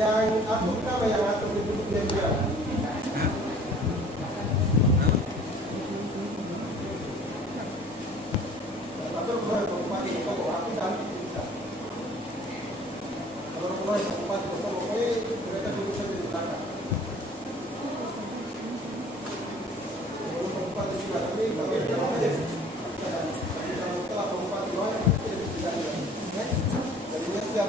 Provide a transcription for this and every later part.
Yang atur apa yang atur itu dia dia. Atur berapa di pokok aku dan bisa. Kalau mulai sempat pokok mereka duduk saja di belakang. Kalau sempat juga tapi kalau setelah sempat itu tidak ada. Jadi setiap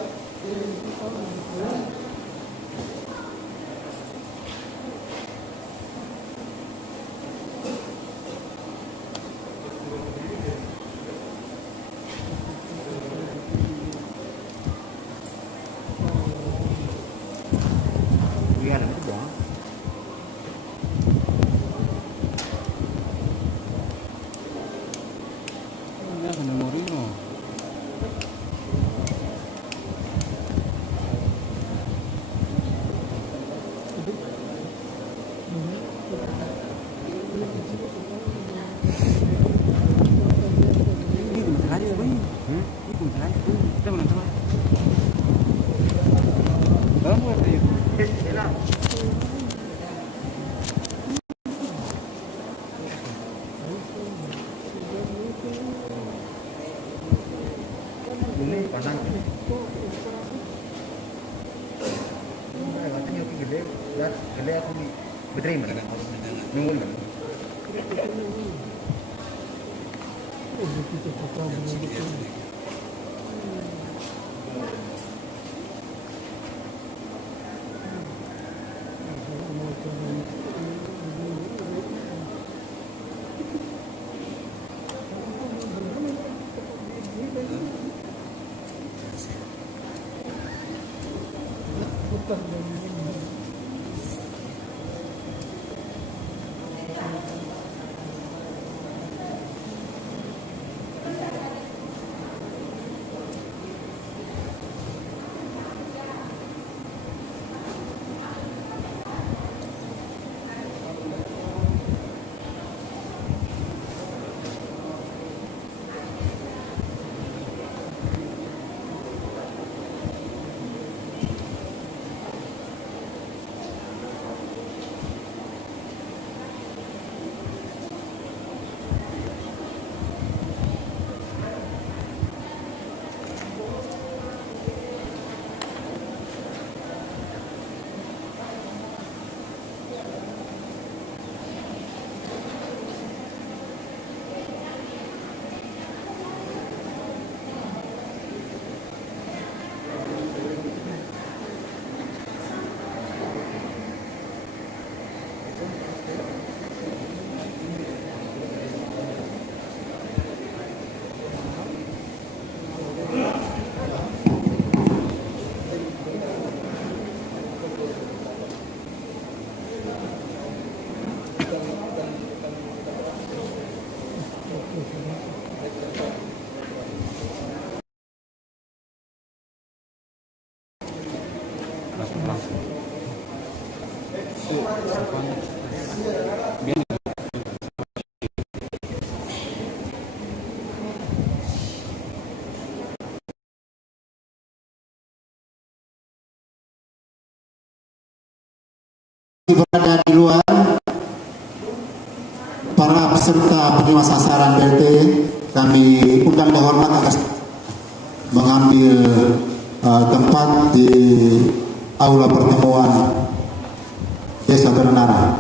gede aku berterima nunggu kan. Berada di luar, para peserta penerima sasaran BLT kami undang hormat agar mengambil tempat di aula pertemuan Desa Berenara.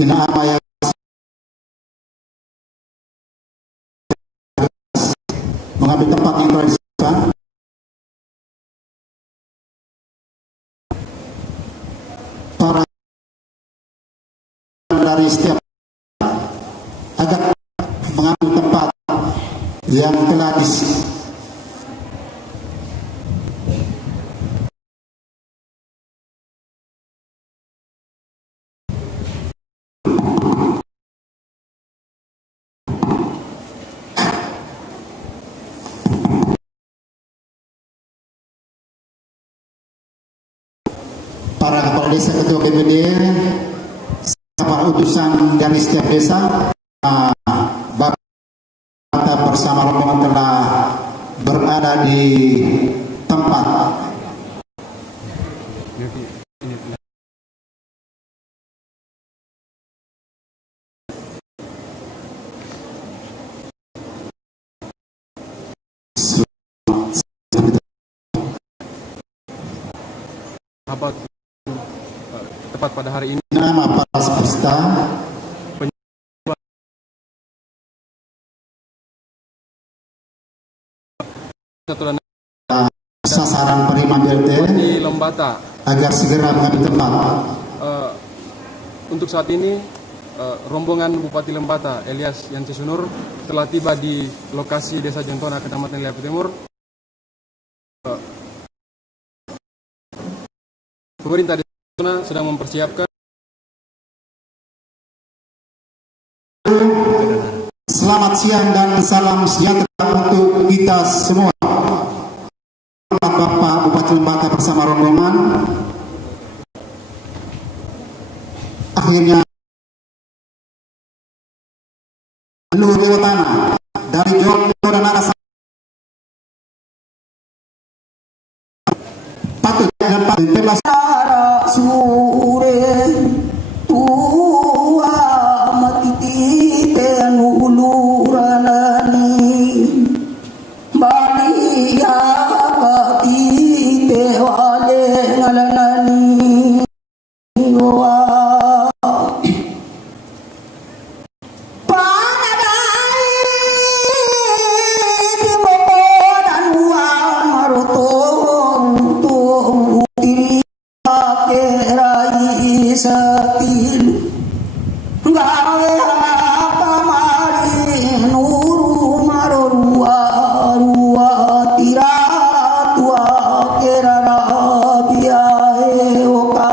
Ini apa yang mengambil tempat yang telah disebutkan. Para dari setiap agar mengambil tempat yang telah para kepala desa, ketua BPD, para utusan dari setiap desa, Bapak bersama rombongan telah berada di tempat. Apa tepat pada hari ini Nama para peserta aturan sasaran penerima BLT di Lembata. agar segera mengambil tempat. Untuk saat ini rombongan Bupati Lembata Elias Yancesunur telah tiba di lokasi Desa Jentona, Kecamatan Liapu Timur. Pemerintah Desa Jentona sedang mempersiapkan. Selamat siang dan salam sejahtera untuk kita semua. Bapak Bupati Lembata bersama rombongan akhirnya menuju lewat tanah dari Jogja dan arah patut dan patut sure tua matiti tenu uluranani baliya pati tewale ngalanani wa panadai di modan wa maroto tu tiri kerai satil gawe pamari nuru marorua rua tira tua kerara biae oka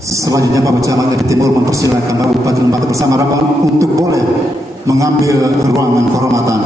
Selanjutnya Bapak Camat Liapu Timur mempersilakan Bapak Bupati Lembata bersama rombongan untuk boleh mengambil ruangan kehormatan.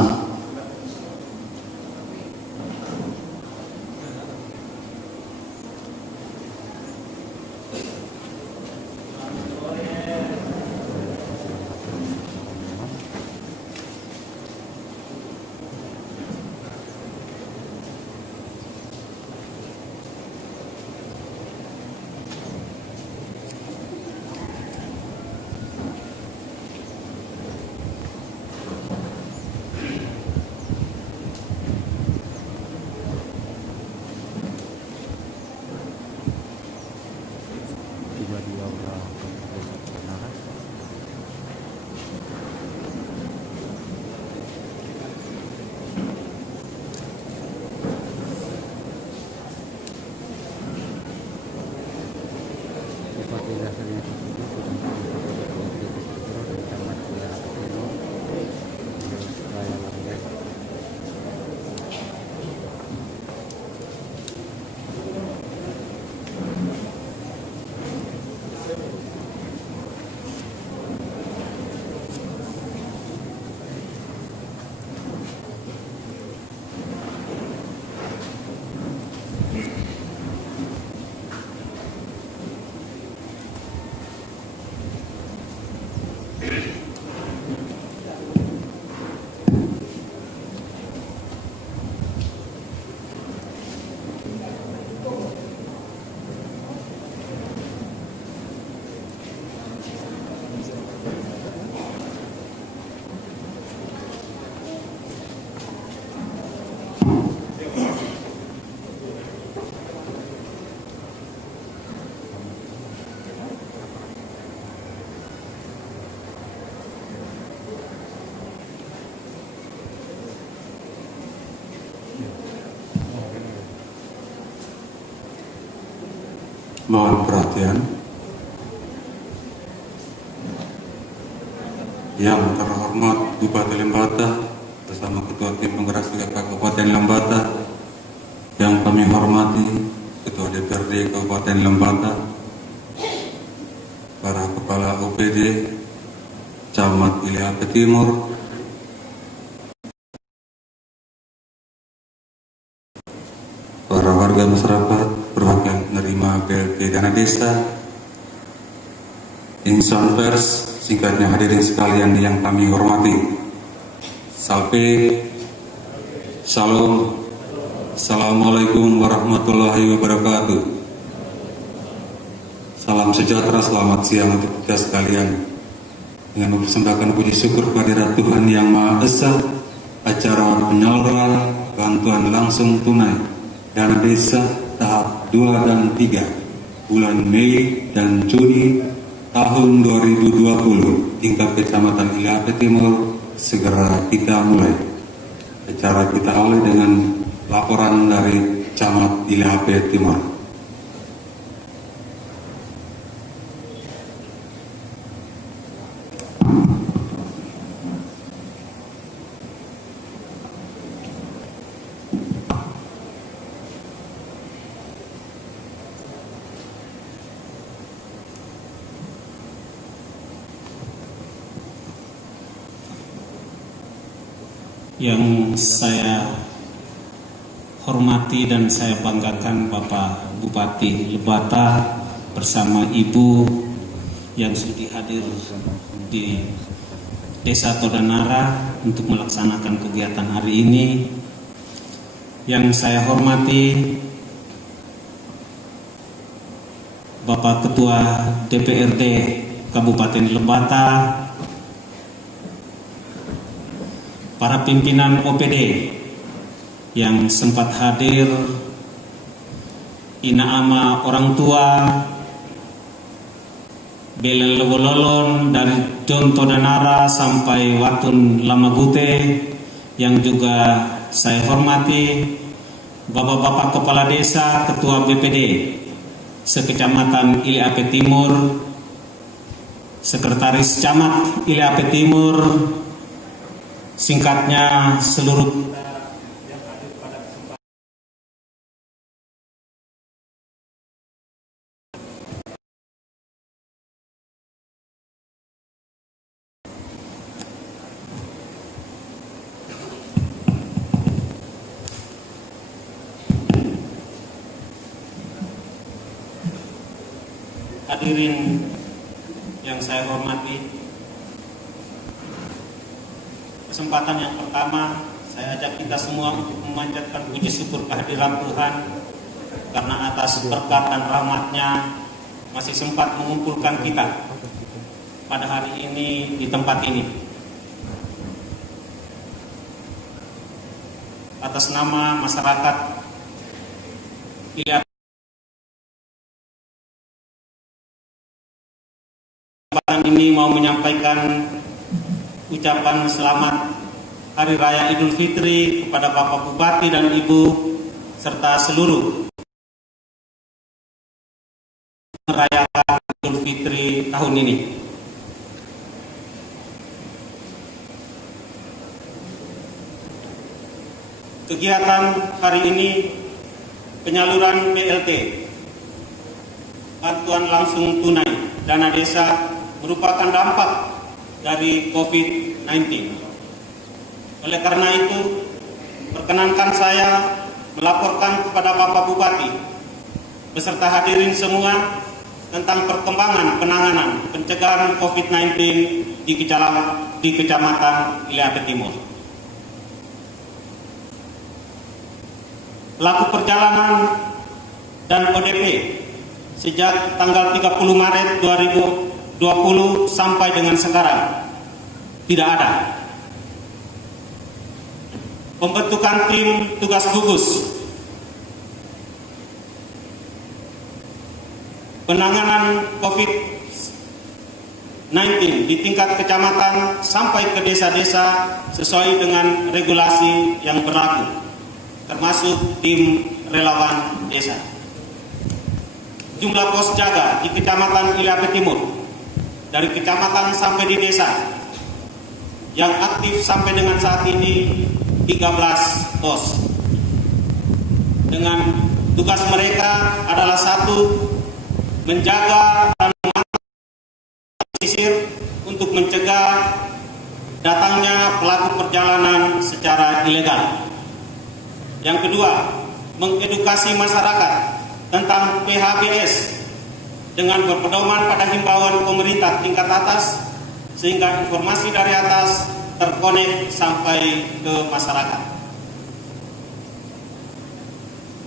Mohon perhatian. Yang terhormat Bupati Lembata bersama Ketua Tim Penggerak PKK Kabupaten Lembata, yang kami hormati Ketua DPRD Kabupaten Lembata, para Kepala OPD Camat ILHP Timur, para warga masyarakat berhak menerima BLT dana desa, insan pers, singkatnya hadirin sekalian yang kami hormati. Salve, Shalom, Assalamualaikum warahmatullahi wabarakatuh. Salam sejahtera, selamat siang untuk kita sekalian. Dengan mempersembahkan puji syukur kehadirat Tuhan Yang Maha Esa, acara penyaluran bantuan langsung tunai dana desa tahap 2 dan 3 bulan Mei dan Juni tahun 2020 tingkat Kecamatan ILHP Timur segera kita mulai. Acara kita awali dengan laporan dari Camat ILHP Timur. Yang saya hormati dan saya banggakan Bapak Bupati Lembata bersama Ibu yang sudah hadir di Desa Todanara untuk melaksanakan kegiatan hari ini. Yang saya hormati Bapak Ketua DPRD Kabupaten Lembata, para pimpinan OPD yang sempat hadir, ina ama orang tua, Belen Lewololon dari John Todanara sampai Watun Lamagute, yang juga saya hormati Bapak-Bapak Kepala Desa, Ketua BPD Sekecamatan ILHP Timur, Sekretaris Camat ILHP Timur, singkatnya seluruh yang hadir pada kesempatan hadirin yang saya hormati. Kesempatan yang pertama, saya ajak kita semua untuk memanjatkan puji syukur kehadiran Tuhan karena atas berkat dan rahmat-Nya masih sempat mengumpulkan kita pada hari ini di tempat ini. Atas nama masyarakat ILHP ini mau menyampaikan ucapan selamat Hari Raya Idul Fitri kepada Bapak Bupati dan Ibu serta seluruh merayakan Idul Fitri tahun ini. Kegiatan hari ini penyaluran BLT, bantuan langsung tunai dana desa, merupakan dampak dari COVID-19. Oleh karena itu, perkenankan saya melaporkan kepada Bapak Bupati beserta hadirin semua tentang perkembangan penanganan pencegahan COVID-19 di Kecamatan ILHP Timur. Pelaku perjalanan dan ODP sejak tanggal 30 Maret 2020 sampai dengan sekarang tidak ada. Pembentukan tim tugas gugus penanganan COVID-19 di tingkat kecamatan sampai ke desa-desa sesuai dengan regulasi yang berlaku, termasuk tim relawan desa. Jumlah pos jaga di Kecamatan ILHP Timur dari kecamatan sampai di desa yang aktif sampai dengan saat ini 13 pos. Dengan tugas mereka adalah satu, menjaga dan mengantisipasi untuk mencegah datangnya pelaku perjalanan secara ilegal. Yang kedua, mengedukasi masyarakat tentang PHBS dengan berpedoman pada himbauan pemerintah tingkat atas, sehingga informasi dari atas terkonek sampai ke masyarakat.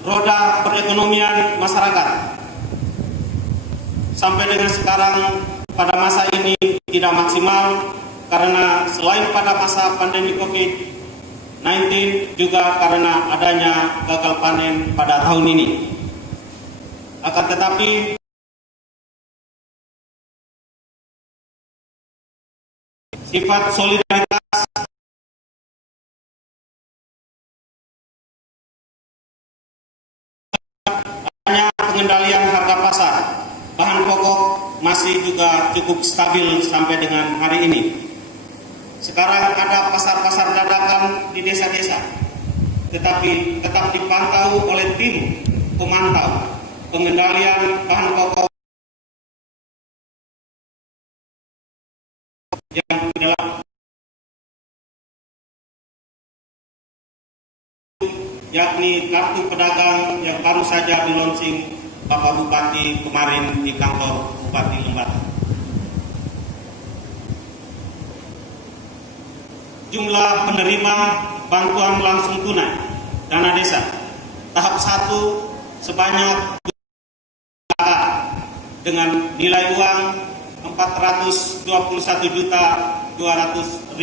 Roda perekonomian masyarakat sampai dengan sekarang pada masa ini tidak maksimal karena selain pada masa pandemi COVID-19 juga karena adanya gagal panen pada tahun ini. Akan tetapi sifat solidaritas adanya pengendalian harga pasar bahan pokok masih juga cukup stabil sampai dengan hari ini. Sekarang ada pasar-pasar dadakan di desa-desa, tetapi tetap dipantau oleh tim pemantau pengendalian bahan pokok yang dalam yakni kartu pedagang yang baru saja dilaunching Bapak Bupati kemarin di kantor Bupati Lembata. Jumlah penerima bantuan langsung tunai dana desa tahap 1 sebanyak 2 dengan nilai uang Rp421.200.000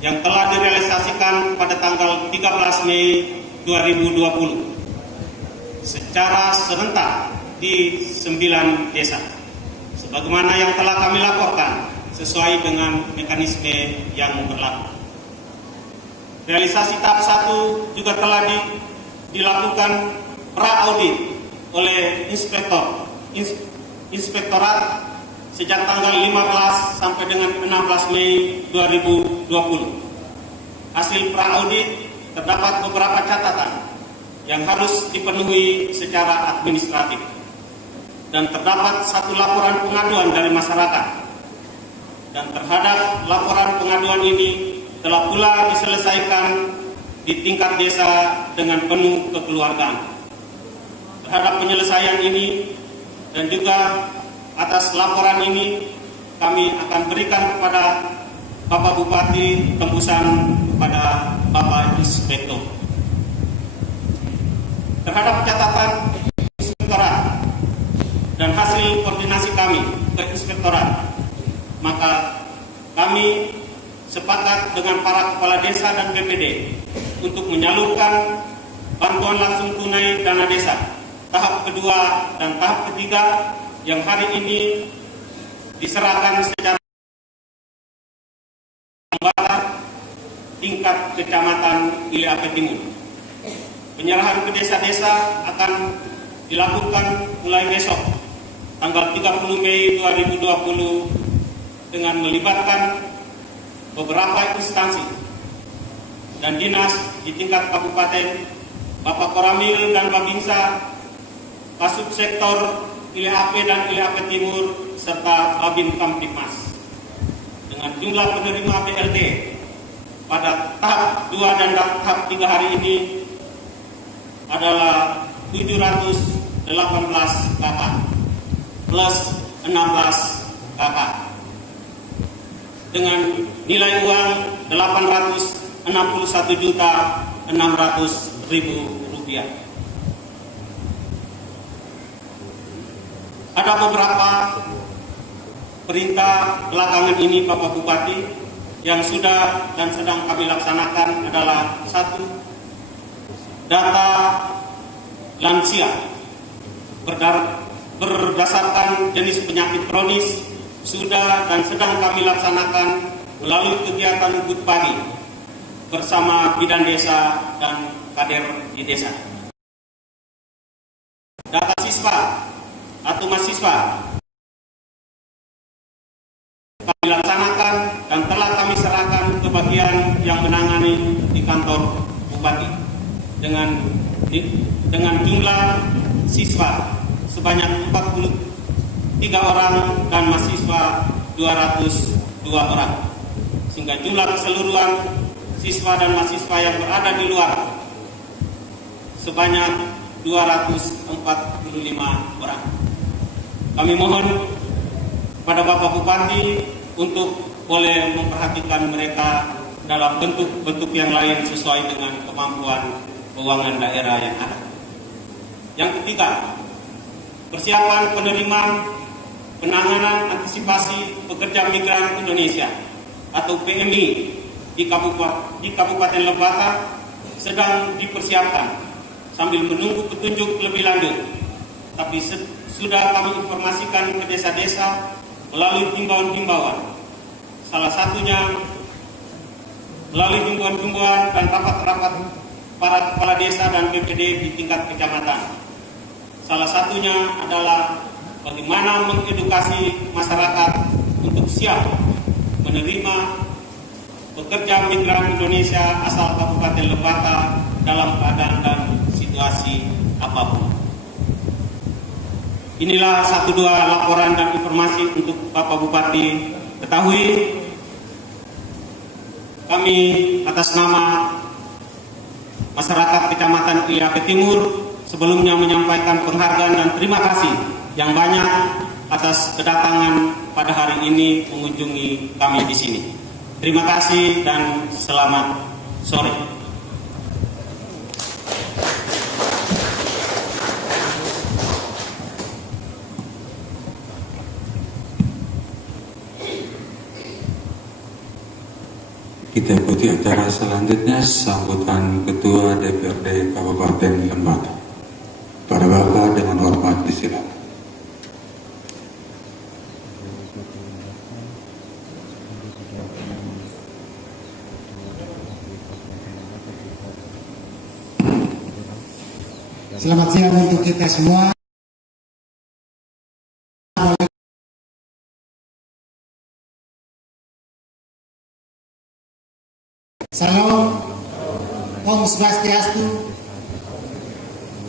yang telah direalisasikan pada tanggal 13 Mei 2020 secara serentak di 9 desa sebagaimana yang telah kami laporkan sesuai dengan mekanisme yang berlaku. Realisasi tahap 1 juga telah dilakukan pra-audit oleh Inspektorat sejak tanggal 15 sampai dengan 16 Mei 2020. Hasil pra-audit terdapat beberapa catatan yang harus dipenuhi secara administratif dan terdapat 1 laporan pengaduan dari masyarakat. Dan terhadap laporan pengaduan ini telah pula diselesaikan di tingkat desa dengan penuh kekeluargaan. Terhadap penyelesaian ini dan juga atas laporan ini kami akan berikan kepada Bapak Bupati tembusan kepada Bapak Inspektor. Terhadap catatan Inspektorat dan hasil koordinasi kami ke Inspektorat, maka kami sepakat dengan para kepala desa dan BPD untuk menyalurkan bantuan langsung tunai dana desa tahap kedua dan tahap ketiga yang hari ini diserahkan secara tingkat kecamatan Iliape Timur. Penyerahan ke desa-desa akan dilakukan mulai besok tanggal 30 Mei 2020 dengan melibatkan beberapa instansi dan dinas di tingkat kabupaten, Bapak Koramil dan Babinsa, Kasub Sektor Iliape dan Iliape Timur, serta Babin Kamtipmas. Dengan jumlah penerima BLT pada tahap 2 dan tahap 3 hari ini adalah 718 kakak plus 16 kakak dengan nilai uang Rp861.600.000. Ada beberapa perintah belakangan ini Bapak Bupati yang sudah dan sedang kami laksanakan adalah 1. Data lansia berdasarkan jenis penyakit kronis sudah dan sedang kami laksanakan melalui kegiatan Good Pagi bersama bidan desa dan kader di desa. Data siswa atau mahasiswa kami laksanakan dan telah yang menangani di kantor Bupati dengan jumlah siswa sebanyak 43 orang dan mahasiswa 202 orang, sehingga jumlah keseluruhan siswa dan mahasiswa yang berada di luar sebanyak 245 orang. Kami mohon pada Bapak Bupati untuk boleh memperhatikan mereka dalam bentuk-bentuk yang lain sesuai dengan kemampuan keuangan daerah yang ada. Yang ketiga, persiapan penerimaan penanganan antisipasi pekerja migran Indonesia atau PMI di Kabupaten Lembata sedang dipersiapkan sambil menunggu petunjuk lebih lanjut. Tapi sudah kami informasikan ke desa-desa melalui himbauan-himbauan. Salah satunya melalui himbauan-himbauan dan rapat-rapat para kepala desa dan BPD di tingkat kecamatan. Salah satunya adalah bagaimana mengedukasi masyarakat untuk siap menerima pekerja migran Indonesia asal Kabupaten Lembata dalam keadaan dan situasi apapun. Inilah 1-2 laporan dan informasi untuk Bapak Bupati ketahui. Kami atas nama masyarakat Kecamatan Iliake Timur sebelumnya menyampaikan penghargaan dan terima kasih yang banyak atas kedatangan pada hari ini mengunjungi kami di sini. Terima kasih dan selamat sore. Kita ikuti acara selanjutnya, sambutan Ketua DPRD Kabupaten Lembata. Para Bapak dengan hormat disilakan. Selamat siang untuk kita semua. Salam, Om Swastiastu,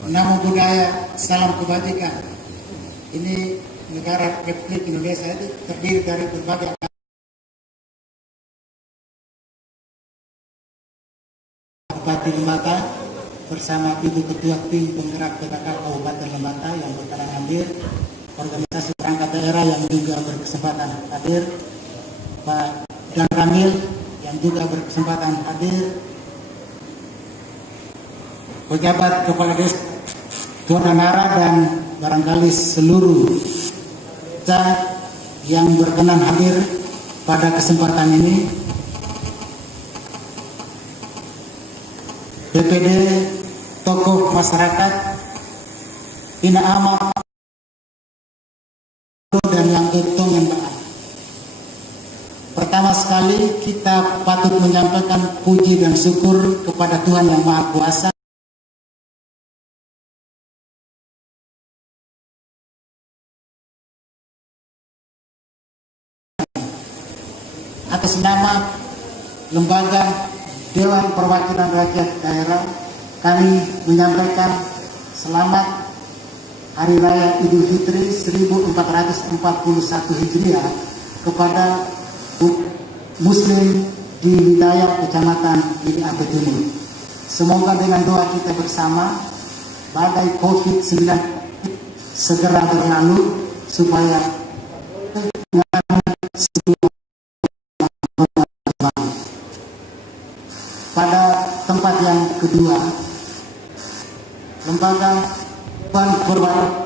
Namo Buddhaya, salam kebajikan. Ini negara Republik Indonesia itu terdiri dari berbagai Kabupaten Lembata bersama Ibu Ketua Tim Penggerak PKK Kabupaten Lembata yang berkenan hadir, organisasi perangkat daerah yang juga berkesempatan hadir, Pak Dan Ramil yang juga berkesempatan hadir, pejabat kepala desa Tuananara dan barangkali seluruh kita yang berkenan hadir pada kesempatan ini, BPD, tokoh masyarakat, Bina Amal, dan yang gotong yang baik. Pertama sekali kita patut menyampaikan puji dan syukur kepada Tuhan Yang Maha Kuasa atas nama Lembaga Dewan Perwakilan Rakyat Daerah. Kami menyampaikan selamat Hari Raya Idul Fitri 1441 Hijriah kepada Muslim di wilayah Kecamatan Iliake Timur. Semoga dengan doa kita bersama badai COVID-19 segera berlalu supaya pada tempat yang kedua, Lembaga Dewan Perwakilan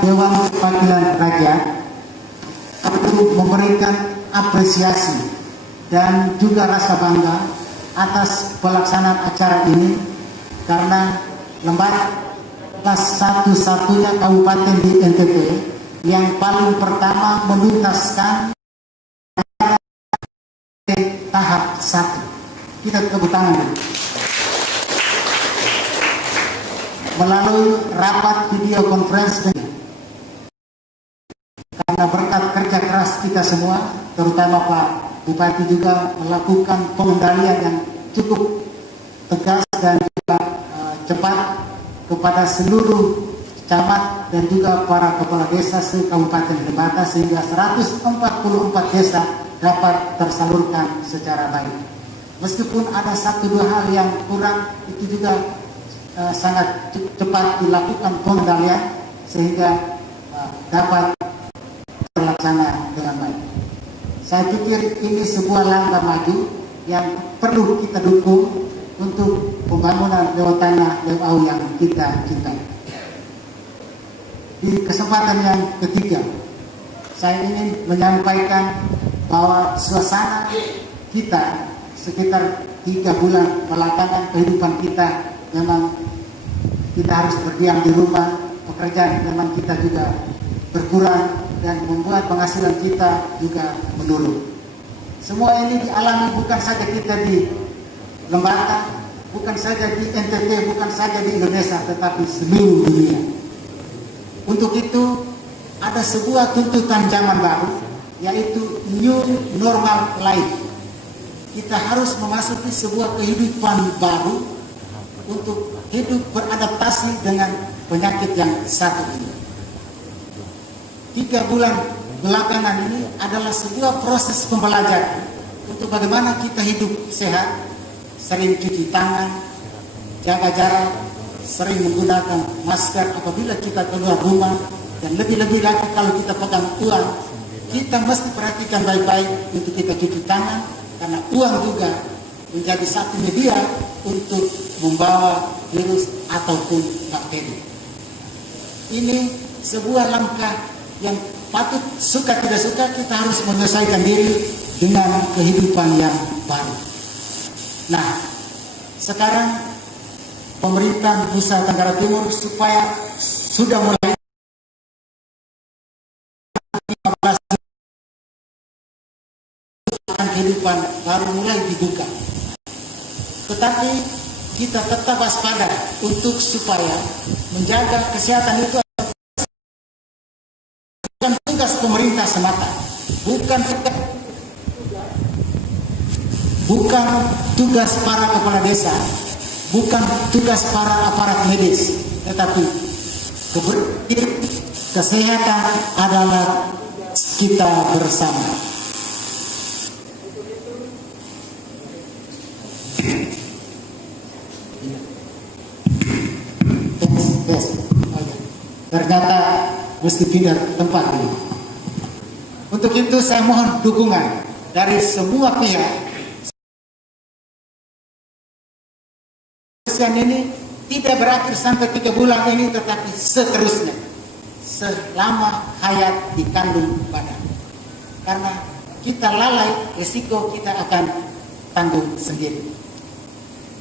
Dewan Perwakilan Rakyat untuk memberikan apresiasi dan juga rasa bangga atas pelaksanaan acara ini, karena Lembata satu-satunya kabupaten di NTT yang paling pertama menuntaskan tahap 1. Kita tepuk tangan dulu. melalui rapat video conference karena berkat kerja keras kita semua, terutama Pak Bupati juga melakukan pengendalian yang cukup tegas dan juga cepat kepada seluruh camat dan juga para kepala desa se-Kabupaten Lembata, sehingga 144 desa dapat tersalurkan secara baik. Meskipun ada 1-2 hal yang kurang, itu juga sangat cepat dilakukan pengendalian sehingga dapat terlaksana dengan baik. Saya pikir ini sebuah langkah maju yang perlu kita dukung untuk pembangunan lewat tanah LAU yang kita cintai. Di kesempatan yang ketiga, saya ingin menyampaikan bahwa suasana kita sekitar 3 bulan belakangan kehidupan kita memang kita harus berdiam di rumah, pekerjaan memang kita juga berkurang dan membuat penghasilan kita juga menurun. Semua ini dialami bukan saja kita di Lembata, bukan saja di NTT, bukan saja di Indonesia, tetapi seluruh dunia. Untuk itu ada sebuah tuntutan zaman baru, yaitu new normal life. Kita harus memasuki sebuah kehidupan baru untuk hidup beradaptasi dengan penyakit yang satu ini. 3 bulan belakangan ini adalah sebuah proses pembelajaran untuk bagaimana kita hidup sehat, sering cuci tangan, jaga jarak, sering menggunakan masker apabila kita keluar rumah, dan lebih-lebih lagi kalau kita pegang uang, kita mesti perhatikan baik-baik untuk kita cuci tangan, karena uang juga menjadi satu media untuk membawa virus ataupun bakteri. Ini sebuah langkah yang patut suka tidak suka kita harus menyelesaikan diri dengan kehidupan yang baru. Nah, sekarang pemerintah Nusa Tenggara Timur supaya sudah mulai 15 kehidupan baru mulai dibuka. Tetapi kita tetap waspada untuk supaya menjaga kesehatan itu bukan tugas pemerintah semata, bukan tugas para kepala desa, bukan tugas para aparat medis, tetapi kesehatan adalah kita bersama. Ternyata mesti pindah tempat ini. Untuk itu saya mohon dukungan dari semua pihak. Ini tidak berakhir sampai 3 bulan ini, tetapi seterusnya selama hayat di kandung badan. Karena kita lalai, risiko kita akan tanggung sendiri.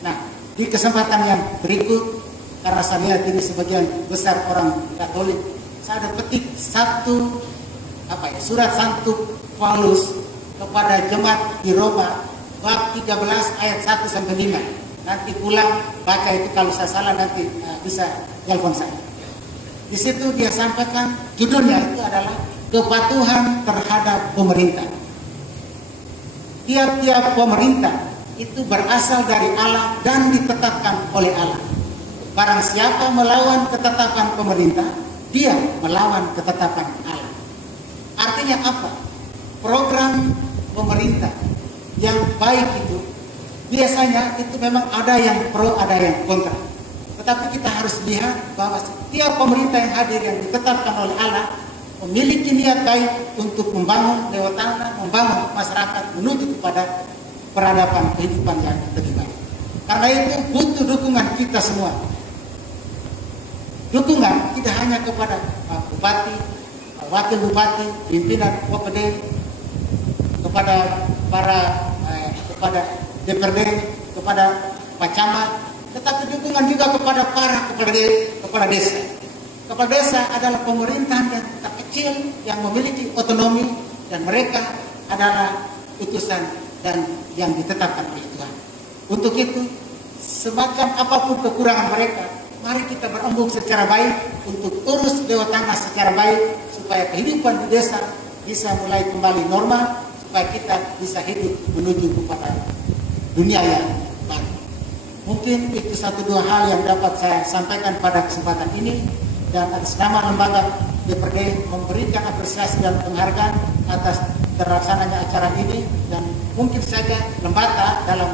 Nah, di kesempatan yang berikut, karena saya lihat ini sebagian besar orang Katolik, saya ada petik surat Santo Paulus kepada jemaat di Roma bab 13 ayat 1-5. Nanti pulang baca itu, kalau saya salah nanti bisa telepon saya. Di situ dia sampaikan judulnya itu adalah kepatuhan terhadap pemerintah. Tiap-tiap pemerintah itu berasal dari Allah dan ditetapkan oleh Allah. Barang siapa melawan ketetapan pemerintah, dia melawan ketetapan Allah. Artinya apa? Program pemerintah yang baik itu biasanya itu memang ada yang pro, ada yang kontra. Tetapi kita harus lihat bahwa setiap pemerintah yang hadir yang ditetapkan oleh Allah memiliki niat baik untuk membangun lewat tanah, membangun masyarakat menuju kepada peradaban kehidupan yang lebih baik. Karena itu butuh dukungan kita semua. Dukungan tidak hanya kepada Pak Bupati, Wakil Bupati, pimpinan OPD, kepada kepada DPRD, kepada Pak Camat, tetapi dukungan juga kepada para kepala desa. Kepala desa adalah pemerintahan yang tak kecil yang memiliki otonomi, dan mereka adalah utusan dan yang ditetapkan oleh Tuhan. Untuk itu, semacam apapun kekurangan mereka, mari kita berembuk secara baik untuk urus Dewa Tangga secara baik supaya kehidupan di desa bisa mulai kembali normal, supaya kita bisa hidup menuju kepada dunia yang baru. Mungkin itu satu dua hal yang dapat saya sampaikan pada kesempatan ini, dan atas nama lembaga DPRD memberikan apresiasi dan penghargaan atas terlaksananya acara ini, dan mungkin saja Lembata dalam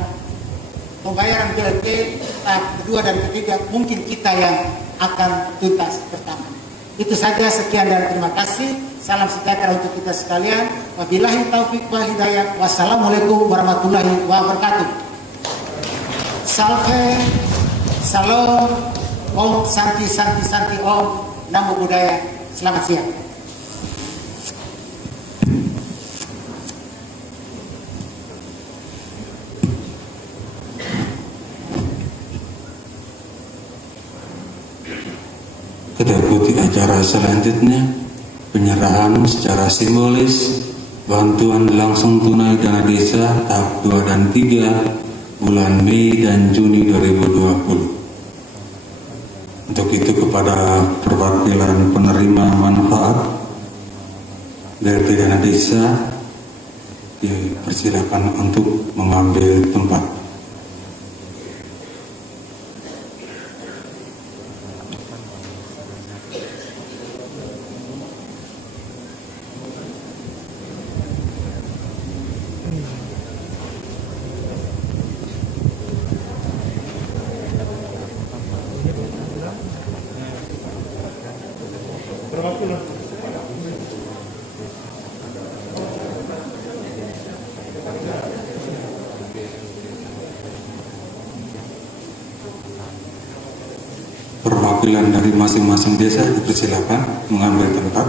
pembayaran BLT tahap kedua dan ketiga mungkin kita yang akan tuntas pertama. Itu saja, sekian dan terima kasih. Salam sejahtera untuk kita sekalian. Wabillahi taufik wal hidayah. Wassalamualaikum warahmatullahi wabarakatuh. Salve, salam, om, santi, santi, santi, om, namo buddhaya. Selamat siang. Kita ikuti acara selanjutnya, penyerahan secara simbolis bantuan langsung tunai dana desa tahap 2 dan 3 bulan Mei dan Juni 2020. Untuk itu kepada perwakilan penerima manfaat BLT dana desa dipersilakan untuk mengambil tempat. Perwakilan dari masing-masing desa dipersilakan mengambil tempat.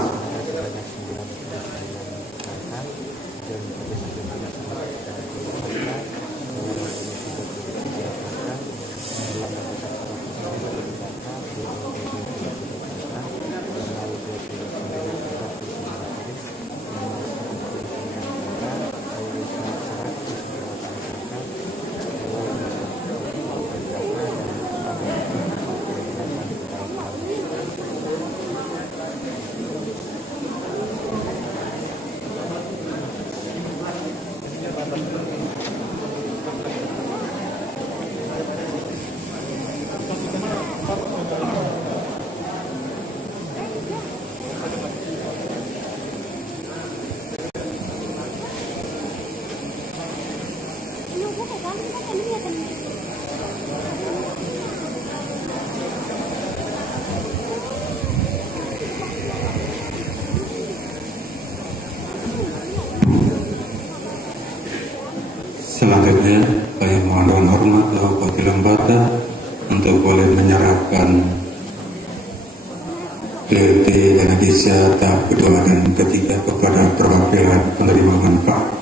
Selanjutnya, saya mohon hormat Bupati Lembata untuk boleh menyerahkan BLT dana desa tahap kedua dan ketiga kepada perwakilan penerima manfaat.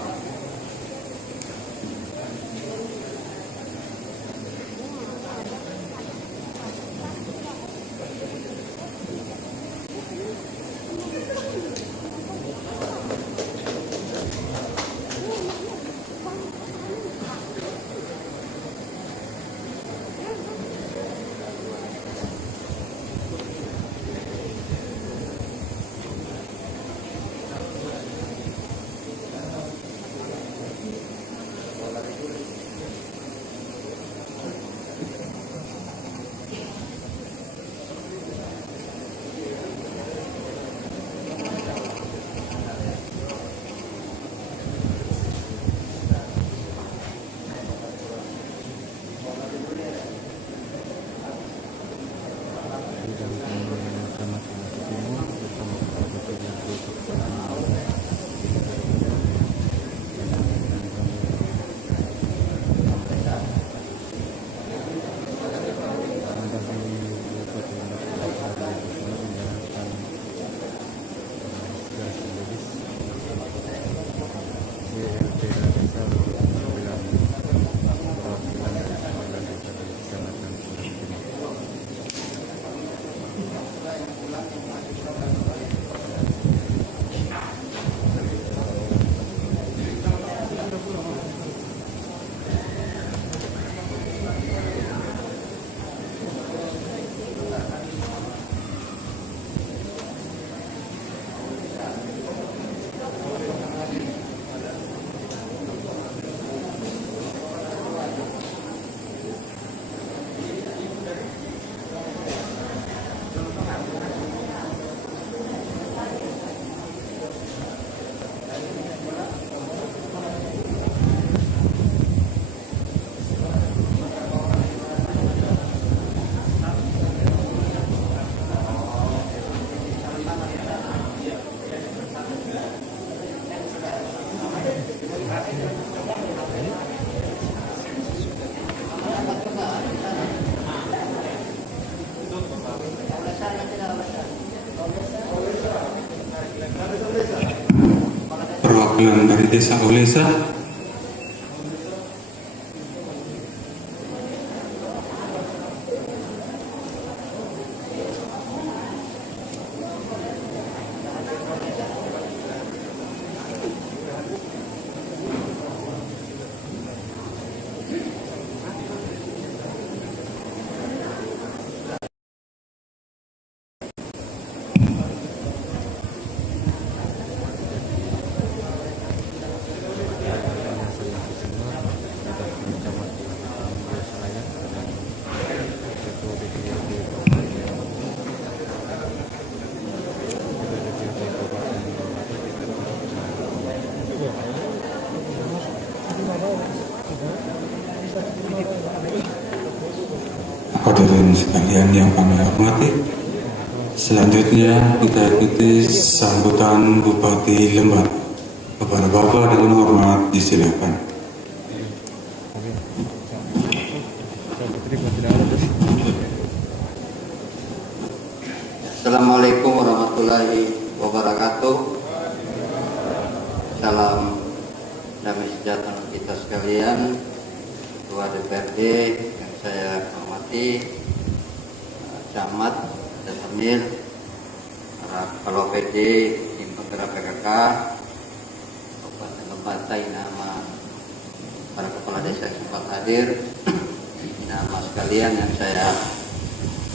perwakilan dari Desa Olesa. Hadirin sekalian yang kami hormati, selanjutnya kita ikuti sambutan Bupati Lembata. Kepada Bapak dengan hormat disilakan. Assalamualaikum warahmatullahi wabarakatuh. Salam damai sejahtera untuk kita sekalian. Ketua DPRD yang saya hormati, Camat, dan Amir, para kepala OPD, tim penggerak PKK, Kabupaten Lembata, nama para kepala desa yang sempat hadir, nama sekalian yang saya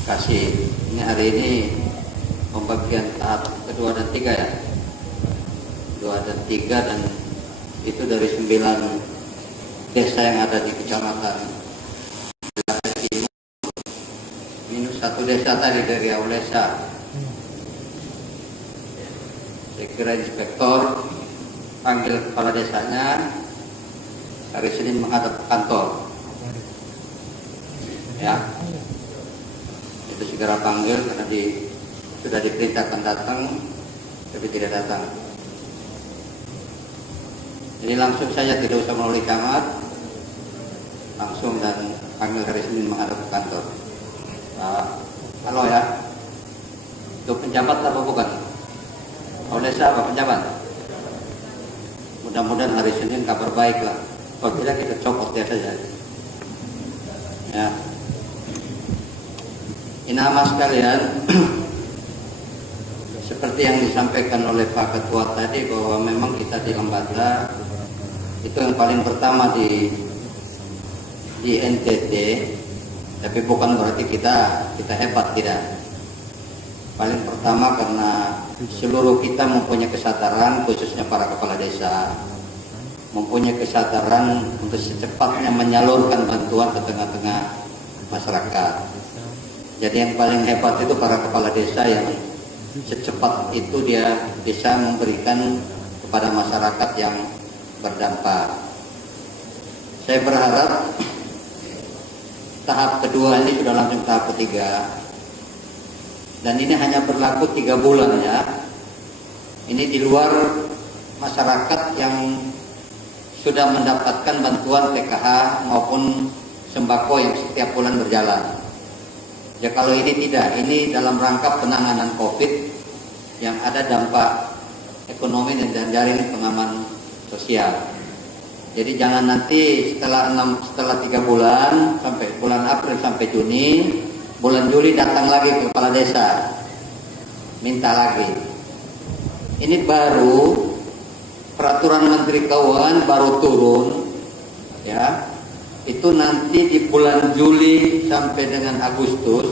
kasih. Ini hari ini pembagian tahap kedua dan tiga ya, 2 dan 3, dan itu dari 9 desa yang ada di kecamatan minus 1 desa tadi dari Aulesa. Saya kira inspektor panggil kepala desanya hari Senin menghadap kantor ya, itu segera panggil karena sudah diperintahkan datang tapi tidak datang. Jadi langsung saja, tidak usah melalui camat, langsung dan panggil hari Senin menghadap ke kantor. Halo ya, itu penjabat apa bukan? Olesa apa penjabat? Mudah-mudahan hari Senin kabar baik lah. Kalau tidak kita copot dia saja. Ya, ini nama sekalian. Seperti yang disampaikan oleh Pak Ketua tadi, bahwa memang kita di Lembata itu yang paling pertama di NTT, tapi bukan berarti kita hebat, tidak. Paling pertama karena seluruh kita mempunyai kesadaran, khususnya para kepala desa, mempunyai kesadaran untuk secepatnya menyalurkan bantuan ke tengah-tengah masyarakat. Jadi yang paling hebat itu para kepala desa yang secepat itu dia bisa memberikan kepada masyarakat yang berdampak. Saya berharap tahap kedua ini sudah langsung tahap ketiga, dan ini hanya berlaku 3 bulan ya. Ini di luar masyarakat yang sudah mendapatkan bantuan PKH maupun sembako yang setiap bulan berjalan. Ya kalau ini tidak, ini dalam rangka penanganan COVID yang ada dampak ekonomi dan jaring pengaman sosial. Jadi jangan nanti setelah 3 bulan sampai bulan April sampai Juni, bulan Juli datang lagi ke kepala desa minta lagi. Ini baru peraturan Menteri Keuangan baru turun ya. Itu nanti di bulan Juli sampai dengan Agustus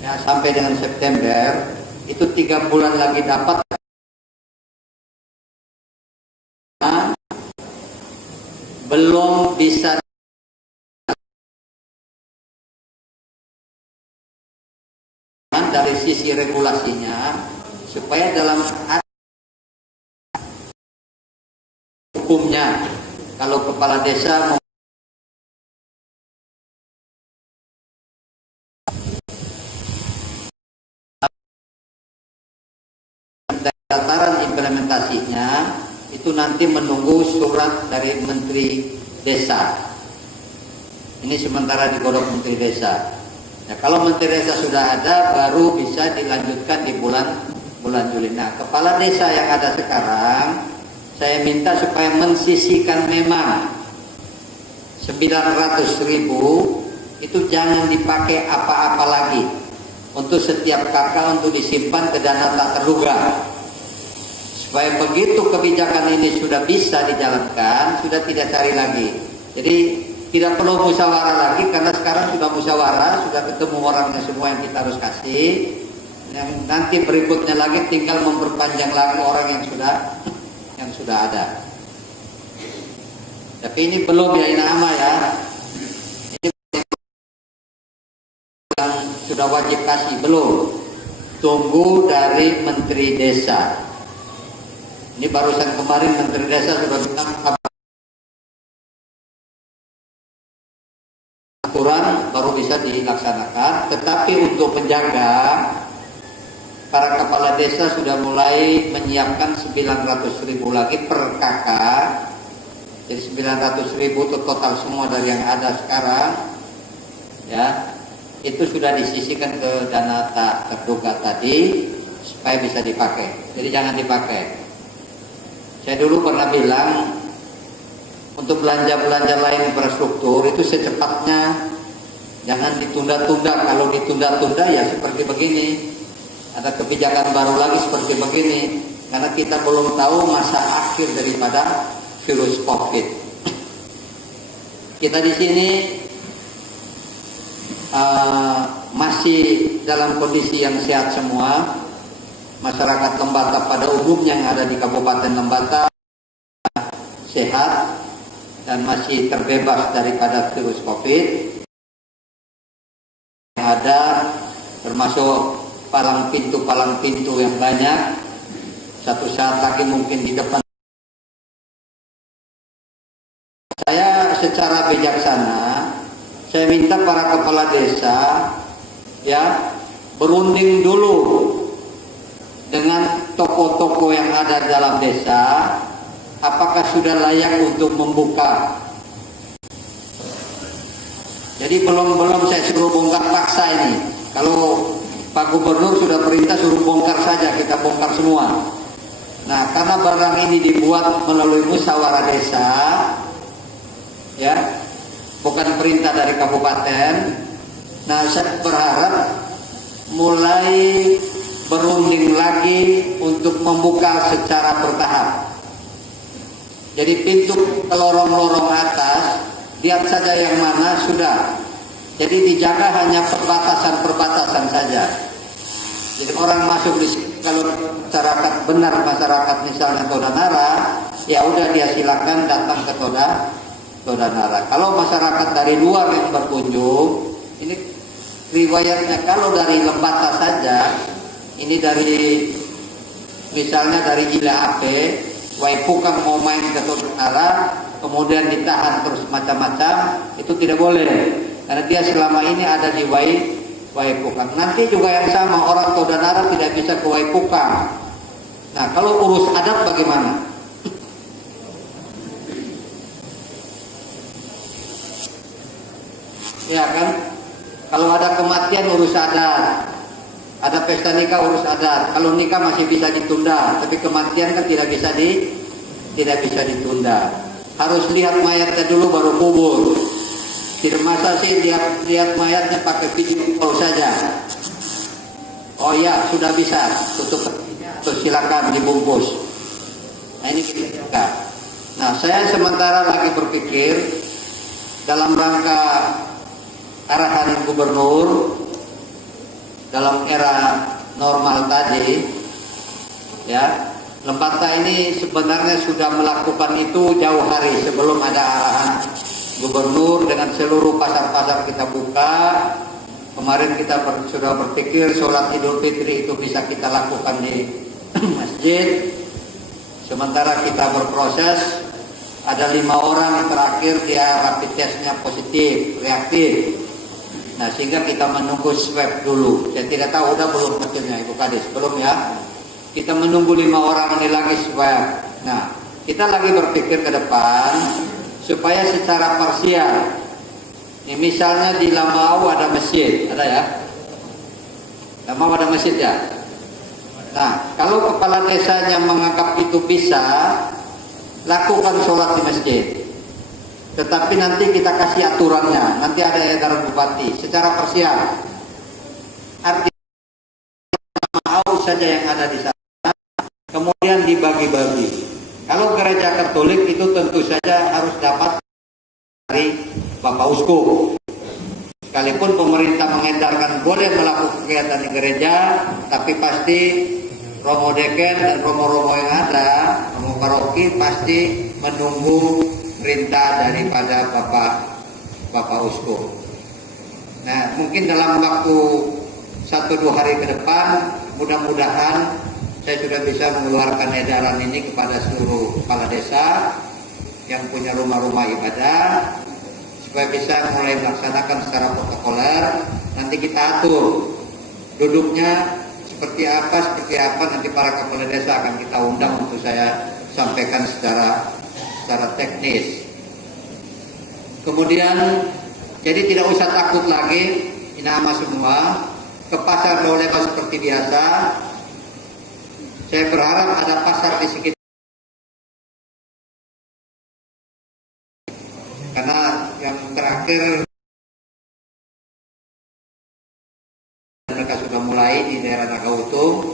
ya, sampai dengan September, itu 3 bulan lagi dapat. Belum bisa dari sisi regulasinya, supaya dalam hukumnya kalau kepala desa tataran implementasinya itu nanti menunggu surat dari Menteri Desa. Ini sementara digodok Menteri Desa. Ya, kalau Menteri Desa sudah ada, baru bisa dilanjutkan di bulan Juli. Nah, kepala desa yang ada sekarang, saya minta supaya mensisihkan memang 900.000 itu jangan dipakai apa-apa lagi untuk setiap kakak untuk disimpan ke dana tak terduga, supaya begitu kebijakan ini sudah bisa dijalankan, sudah tidak cari lagi. Jadi tidak perlu musyawarah lagi, karena sekarang sudah musyawarah, sudah ketemu orangnya semua yang kita harus kasih. Yang nanti berikutnya lagi tinggal memperpanjang lagi orang yang sudah ada. Tapi ini belum ya Inama ya. Ini yang sudah wajib kasih belum. Tunggu dari Menteri Desa. Ini barusan kemarin Menteri Desa sudah bilang aturan baru bisa dilaksanakan. Tetapi untuk menjaga, para kepala desa sudah mulai menyiapkan 900.000 lagi per kakak. Jadi 900.000 itu total semua dari yang ada sekarang, ya, itu sudah disisihkan ke dana tak terduga tadi supaya bisa dipakai. Jadi jangan dipakai. Saya dulu pernah bilang untuk belanja lain infrastruktur itu secepatnya, jangan ditunda-tunda. Kalau ditunda-tunda ya seperti begini, ada kebijakan baru lagi seperti begini, karena kita belum tahu masa akhir daripada virus COVID. Kita di sini masih dalam kondisi yang sehat semua. Masyarakat Lembata pada umumnya yang ada di Kabupaten Lembata sehat dan masih terbebas daripada virus COVID. Yang ada termasuk palang pintu yang banyak. Satu saat lagi mungkin di depan. Saya secara bijaksana, saya minta para kepala desa ya berunding dulu dengan toko-toko yang ada dalam desa, apakah sudah layak untuk membuka. Jadi belum saya suruh bongkar paksa ini. Kalau Pak Gubernur sudah perintah suruh bongkar saja, kita bongkar semua. Nah, karena barang ini dibuat melalui musyawarah desa, ya, bukan perintah dari kabupaten. Nah, saya berharap mulai berunding lagi untuk membuka secara bertahap. Jadi pintu ke lorong-lorong atas, lihat saja yang mana sudah. Jadi dijaga hanya perbatasan saja. Jadi orang masuk di sini, kalau masyarakat benar masyarakat misalnya Todanara, ya udah dia silakan datang ke Todanara. Kalau masyarakat dari luar yang berkunjung, ini riwayatnya kalau dari Lembata saja, ini dari misalnya dari Ila Ape, Waipukang mau main ke Todanara, kemudian ditahan terus macam-macam, itu tidak boleh. Karena dia selama ini ada di Waipukang. Nanti juga yang sama, orang Todanara tidak bisa ke Waipukang. Nah, kalau urus adat bagaimana? Ya kan? Kalau ada kematian urus adat. Ada pesta nikah urus adat. Kalau nikah masih bisa ditunda, tapi kematian kan tidak bisa ditunda. Harus lihat mayatnya dulu baru kubur. Tidak masa sih lihat mayatnya pakai video call saja. Oh ya, sudah bisa. Tutup terus silakan dibungkus. Nah, ini kita. Nah, saya sementara lagi berpikir dalam rangka arahan gubernur dalam era normal tadi, ya, Lembata ini sebenarnya sudah melakukan itu jauh hari sebelum ada arahan gubernur. Dengan seluruh pasar-pasar kita buka. Kemarin kita sudah berpikir sholat Idul Fitri itu bisa kita lakukan di masjid. Sementara kita berproses, ada 5 orang terakhir dia rapid testnya positif, reaktif. Nah, sehingga kita menunggu swab dulu. Saya tidak tahu udah belum hasilnya Ibu Kadis, belum ya. Kita menunggu 5 orang ini lagi swab. Nah, kita lagi berpikir ke depan supaya secara parsial. Ini misalnya di Lambau ada masjid, ada ya? Lambau ada masjid ya? Nah, kalau kepala desanya menganggap itu bisa, lakukan sholat di masjid. Tetapi nanti kita kasih aturannya, nanti ada edaran bupati secara parsial. Artinya mau saja yang ada di sana, kemudian dibagi-bagi. Kalau gereja Katolik itu tentu saja harus dapat dari Bapak Uskup. Sekalipun pemerintah mengedarkan boleh melakukan kegiatan di gereja, tapi pasti Romo Deken dan Romo-Romo yang ada, Romo Paroki pasti menunggu perintah daripada Bapak Uskup. Nah, mungkin dalam waktu 1-2 hari ke depan, mudah-mudahan saya sudah bisa mengeluarkan edaran ini kepada seluruh kepala desa yang punya rumah-rumah ibadah, supaya bisa mulai melaksanakan secara protokoler. Nanti kita atur duduknya seperti apa, nanti para kepala desa akan kita undang untuk saya sampaikan secara teknis. Kemudian, jadi tidak usah takut lagi, inama semua, ke pasar Loleba seperti biasa. Saya berharap ada pasar di sekitar, karena yang terakhir mereka sudah mulai di daerah Nagautung.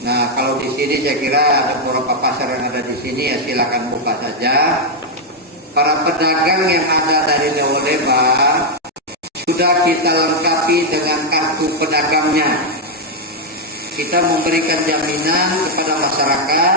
Nah, kalau di sini saya kira ada beberapa pasar yang ada di sini, ya silakan buka saja. Para pedagang yang ada dari Loleba sudah kita lengkapi dengan kartu pedagangnya. Kita memberikan jaminan kepada masyarakat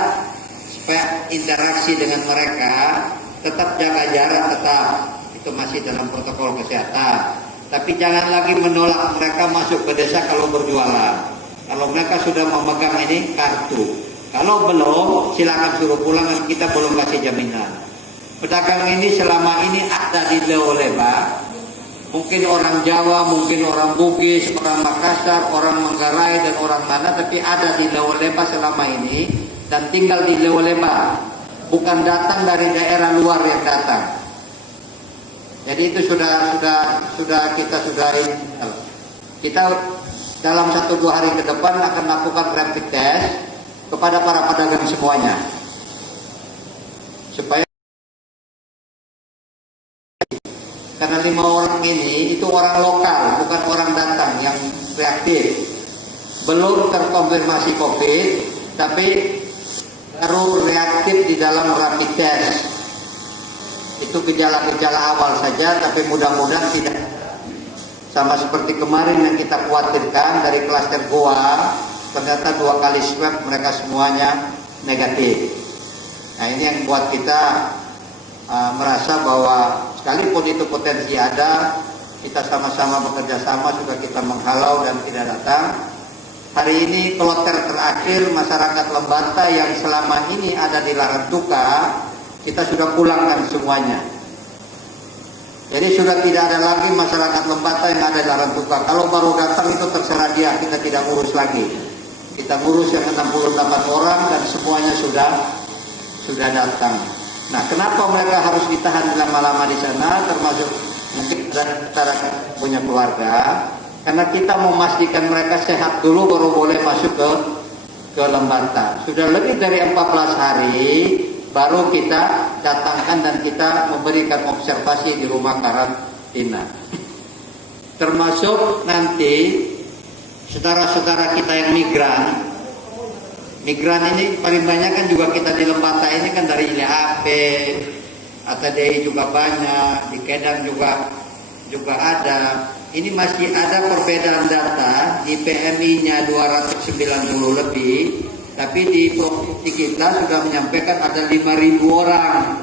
supaya interaksi dengan mereka tetap jaga jarak, tetap itu masih dalam protokol kesehatan. Tapi jangan lagi menolak mereka masuk ke desa kalau berjualan. Kalau mereka sudah memegang ini kartu, kalau belum silakan suruh pulang, kita belum kasih jaminan. Pedagang ini selama ini ada di Loleba. Mungkin orang Jawa, mungkin orang Bugis, orang Makassar, orang Manggarai, dan orang mana, tapi ada di Loleba selama ini dan tinggal di Loleba, bukan datang dari daerah luar yang datang. Jadi itu sudah kita sudahi. Kita dalam 1-2 hari ke depan akan melakukan rapid test kepada para pedagang semuanya, supaya, karena 5 orang ini itu orang lokal, bukan orang datang yang reaktif, belum terkonfirmasi COVID, tapi baru reaktif di dalam rapid test. Itu gejala-gejala awal saja, tapi mudah-mudahan tidak sama seperti kemarin yang kita khawatirkan dari klaster Goa. Ternyata 2 kali swab mereka semuanya negatif. Nah, ini yang buat kita merasa bahwa sekalipun itu potensi ada, kita sama-sama bekerja sama supaya kita menghalau dan tidak datang. Hari ini kloter terakhir masyarakat Lembata yang selama ini ada di Larantuka, kita sudah pulangkan semuanya. Jadi sudah tidak ada lagi masyarakat Lembata yang ada di Larantuka. Kalau baru datang itu terserah dia, kita tidak urus lagi. Kita ngurus yang 68 orang dan semuanya sudah datang. Nah, kenapa mereka harus ditahan lama-lama di sana, termasuk mungkin antara punya keluarga? Karena kita memastikan mereka sehat dulu baru boleh masuk ke Lembata. Sudah lebih dari 14 hari baru kita datangkan dan kita memberikan observasi di rumah karantina. Termasuk nanti saudara-saudara kita yang migran ini paling banyak kan juga kita di Lembata ini kan dari ILAP, ATDI juga banyak, di Kedan juga ada. Ini masih ada perbedaan data, di PMI-nya 290 lebih, tapi di provinsi kita sudah menyampaikan ada 5.000 orang.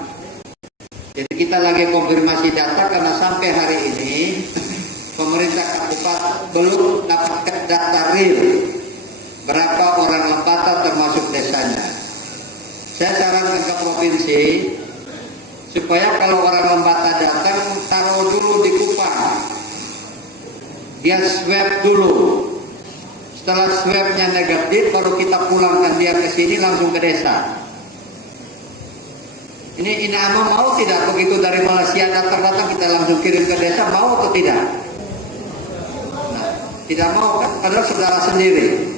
Jadi kita lagi konfirmasi data karena sampai hari ini pemerintah kabupaten belum dapatkan data real berapa orang Lembata termasuk desanya. Saya sarankan ke provinsi supaya kalau orang Lembata datang taruh dulu di Kupang, dia swab dulu. Setelah swabnya negatif baru kita pulangkan dia ke sini langsung ke desa. Ini Inama mau tidak begitu dari Malaysia datang kita langsung kirim ke desa, mau atau tidak? Nah, tidak mau kan, padahal saudara sendiri.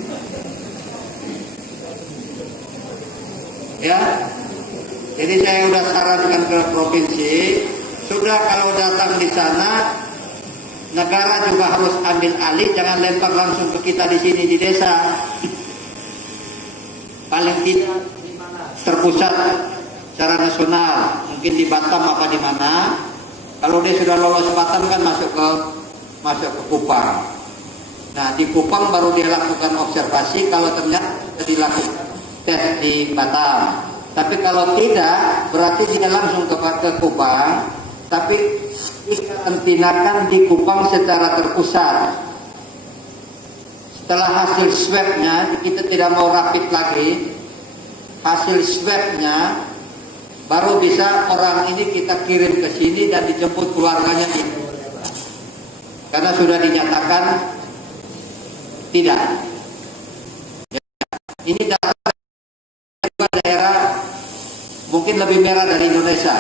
Ya, Jadi saya sudah sarankan ke provinsi, sudah kalau datang di sana, negara juga harus ambil alih, jangan lempar langsung ke kita di sini di desa. Paling tidak terpusat secara nasional, mungkin di Batam apa di mana. Kalau dia sudah lolos Batam kan masuk ke Kupang. Nah di Kupang baru dia lakukan observasi, kalau ternyata dilakukan tes di Batam. Tapi kalau tidak, berarti dia langsung ke Kupang, tapi dikarantinkan di Kupang secara terpusat. Setelah hasil swabnya, kita tidak mau rapid lagi, hasil swabnya baru bisa orang ini kita kirim ke sini dan dijemput keluarganya ini. Karena sudah dinyatakan tidak. Ini daerah mungkin lebih merah dari Indonesia.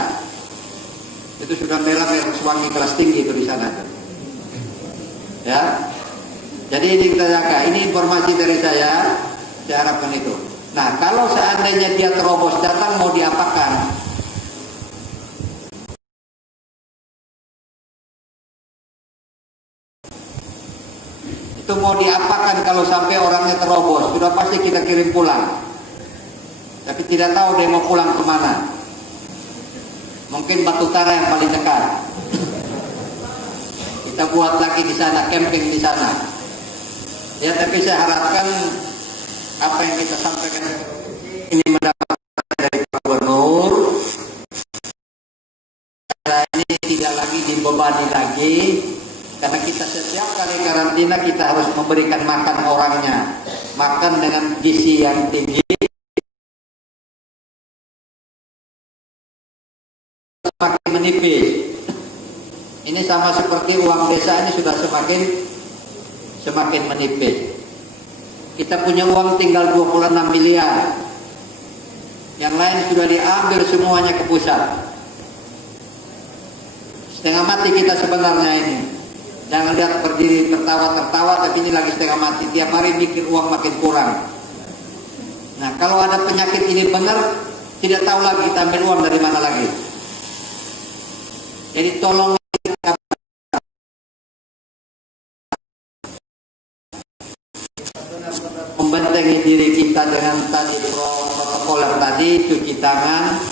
Itu sudah merah Suwangi kelas tinggi itu di sana. Ya. Jadi ini kita jaga. Ini informasi dari saya harapkan itu. Nah, kalau seandainya dia terobos datang mau diapakan? Itu mau diapakan kalau sampai orangnya terobos? Sudah pasti kita kirim pulang. Tapi tidak tahu dia mau pulang kemana. Mungkin Batu Tara yang paling dekat. Kita buat lagi di sana, camping di sana. Ya, tapi saya harapkan apa yang kita sampaikan ini mendapat dari Pak Gubernur. Ini tidak lagi dibebani lagi, karena kita setiap kali karantina kita harus memberikan makan orangnya, makan dengan gizi yang tinggi. Semakin menipis. Ini sama seperti uang desa ini sudah semakin menipis. Kita punya uang tinggal 26 miliar. Yang lain sudah diambil semuanya ke pusat. Setengah mati kita sebenarnya ini. Jangan lihat berdiri tertawa-tertawa, tapi ini lagi setengah mati. Tiap hari mikir uang makin kurang. Nah, kalau ada penyakit ini benar, tidak tahu lagi kita ambil uang dari mana lagi. Jadi tolong membentengi diri kita dengan tadi protokol yang tadi, cuci tangan,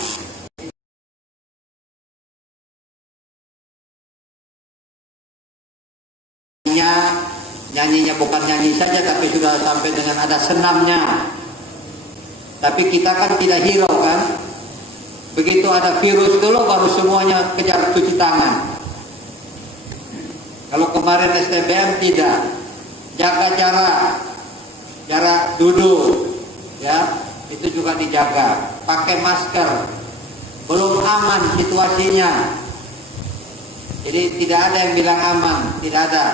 nyanyinya bukan nyanyi saja, tapi sudah sampai dengan ada senamnya. Tapi kita kan tidak hirau kan. Begitu ada virus dulu baru semuanya kejar cuci tangan. Kalau kemarin STBM tidak, jaga jarak duduk, ya itu juga dijaga. Pakai masker, belum aman situasinya. Jadi tidak ada yang bilang aman, tidak ada.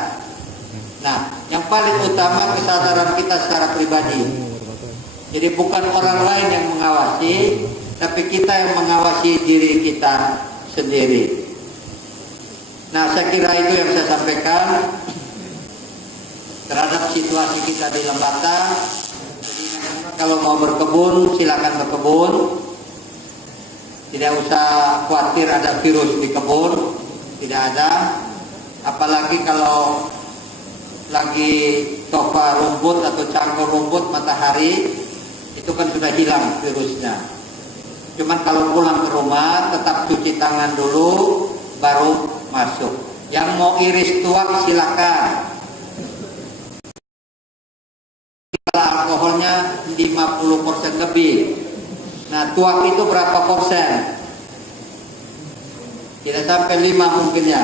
Nah, yang paling utama kesadaran kita secara pribadi. Jadi bukan orang lain yang mengawasi, tapi kita yang mengawasi diri kita sendiri. Nah, saya kira itu yang saya sampaikan terhadap situasi kita di Lembata. Kalau mau berkebun, silakan berkebun. Tidak usah khawatir ada virus di kebun, tidak ada. Apalagi kalau lagi tofa rumput atau cangkul rumput matahari, itu kan sudah hilang virusnya. Cuman kalau pulang ke rumah tetap cuci tangan dulu baru masuk. Yang mau iris tuak silakan. Alkoholnya 50% lebih. Nah, tuak itu berapa persen? Tidak sampai 5 mungkin ya.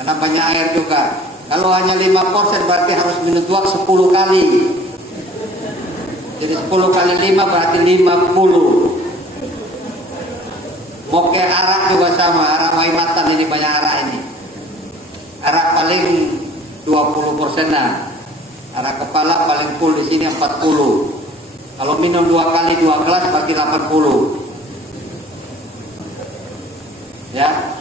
Karena banyak air juga. Kalau hanya 5% berarti harus minum tuak 10 kali. Jadi 10 kali 5 berarti 50. Moke arak juga sama, arak waimatan ini banyak arak ini. Arak paling 20%-an. Arak kepala paling full di sini 40. Kalau minum 2 kali 2 gelas berarti 80. Ya.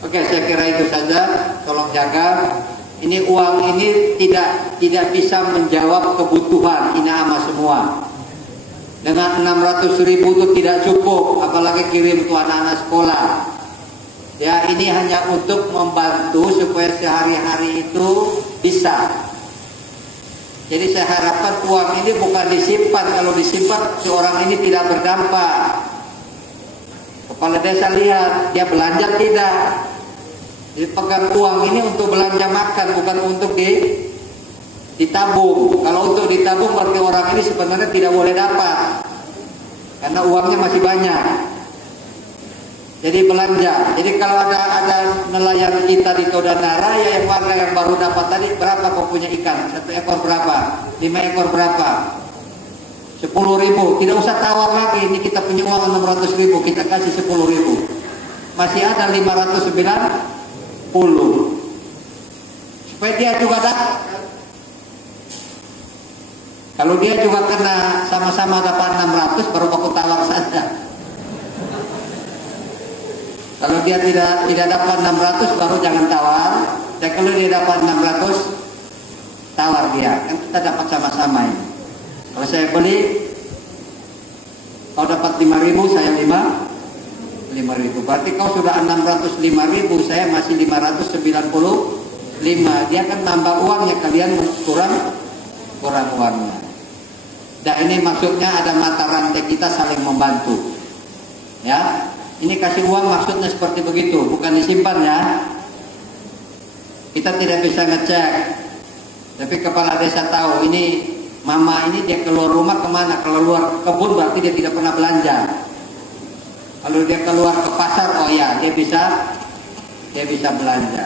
Oke, saya kira itu saja. Tolong jaga. Ini uang ini tidak bisa menjawab kebutuhan Ina Ama semua. Dengan 600.000 itu tidak cukup, apalagi kirim ke anak-anak sekolah. Ya, ini hanya untuk membantu supaya sehari-hari itu bisa. Jadi saya harapkan uang ini bukan disimpan. Kalau disimpan, seorang ini tidak berdampak. Kepala desa lihat, dia belanja tidak. Jadi pegang uang ini untuk belanja makan, bukan untuk ditabung. Kalau untuk ditabung berarti orang ini sebenarnya tidak boleh dapat, karena uangnya masih banyak. Jadi belanja. Jadi kalau ada nelayan kita di Todanara, ya yang warga yang baru dapat tadi, berapa kau punya ikan? 1 ekor berapa? 5 ekor berapa? 10.000. Tidak usah tawar lagi. Ini kita punya uang 600.000, kita kasih 10.000. Masih ada 590. Supaya dia juga dapat. Kalau dia juga kena sama-sama dapat 600, baru aku tawar saja. Kalau dia tidak dapat 600, baru jangan tawar. Dan kalau dia dapat 600, tawar dia. Kan kita dapat sama-sama ini. Kalau saya beli, kau dapat 5.000, saya 5.000. Berarti kau sudah 605.000, saya masih 595. Dia kan nambah uangnya, kalian kurang uangnya. Dan ini maksudnya ada mata rantai kita saling membantu. Ya, ini kasih uang maksudnya seperti begitu, bukan disimpan ya. Kita tidak bisa ngecek, tapi kepala desa tahu ini mama ini dia keluar rumah kemana? Keluar kebun berarti dia tidak pernah belanja. Kalau dia keluar ke pasar, oh ya dia bisa belanja.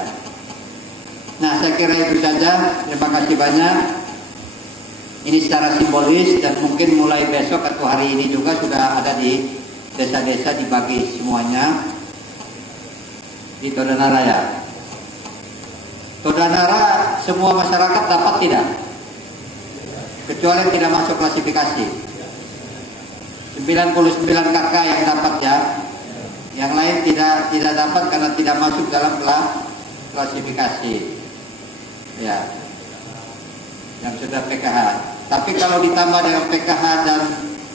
Nah, saya kira itu saja. Terima kasih banyak. Ini secara simbolis dan mungkin mulai besok atau hari ini juga sudah ada di desa-desa dibagi semuanya di Todanara ya. Todanara semua masyarakat dapat tidak? Kecuali tidak masuk klasifikasi. 99 KK yang dapat ya. Yang lain tidak dapat karena tidak masuk dalam klasifikasi. Ya. Yang sudah PKH. Tapi kalau ditambah dengan PKH dan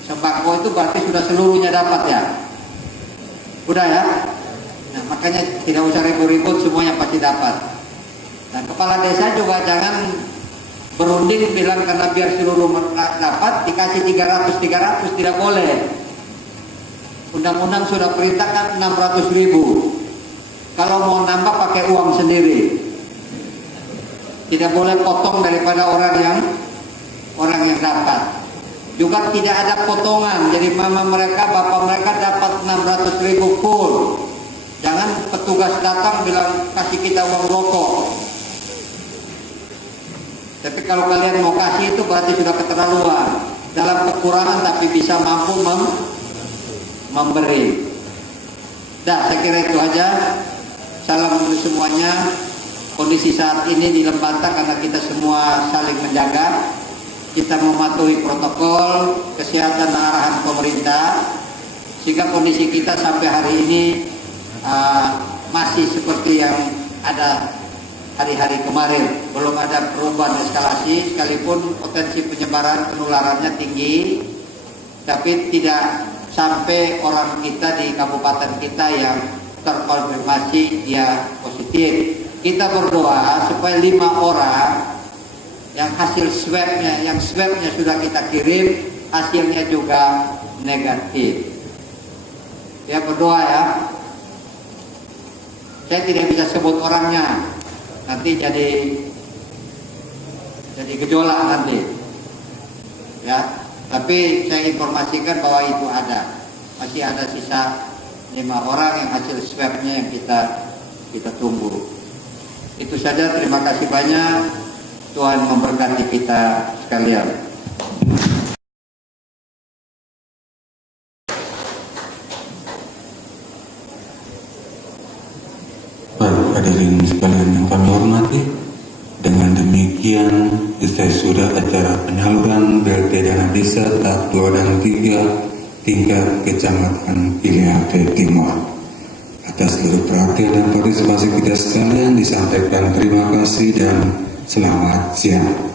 sembako itu berarti sudah seluruhnya dapat ya. Udah ya. Nah, makanya tidak usah ribut-ribut, semuanya pasti dapat. Dan kepala desa juga jangan berunding bilang karena biar seluruh dapat dikasih 300 tidak boleh. Undang-undang sudah perintahkan 600.000. Kalau mau nambah pakai uang sendiri. Tidak boleh potong daripada orang yang dapat. Juga tidak ada potongan. Jadi mama mereka, bapak mereka dapat 600.000 full. Jangan petugas datang bilang kasih kita uang rokok. Tapi kalau kalian mau kasih itu berarti sudah keterlaluan. Dalam kekurangan tapi bisa mampu memberi. Dah, saya kira itu aja. Salam untuk semuanya. Kondisi saat ini di Lembata karena kita semua saling menjaga. Kita mematuhi protokol kesehatan dan arahan pemerintah. Sehingga kondisi kita sampai hari ini masih seperti yang ada hari-hari kemarin. Belum ada perubahan eskalasi, sekalipun potensi penyebaran penularannya tinggi, tapi tidak sampai orang kita di kabupaten kita yang terkonfirmasi dia positif. Kita berdoa supaya 5 orang yang hasil swabnya sudah kita kirim, hasilnya juga negatif. Ya, berdoa ya. Saya tidak bisa sebut orangnya, nanti jadi gejolak nanti. Ya, tapi saya informasikan bahwa itu ada. Masih ada sisa 5 orang yang hasil swabnya yang kita tunggu. Itu saja, terima kasih banyak. Tuhan memberkati kita sekalian. Baik, hadirin sekalian yang kami hormati, dengan demikian selesai sudah acara penyaluran BLT Dana Desa tahap 2 dan 3 tingkat Kecamatan Iliarte Timur. Atas seluruh perhatian dan partisipasi kita sekalian disampaikan terima kasih dan selamat siang.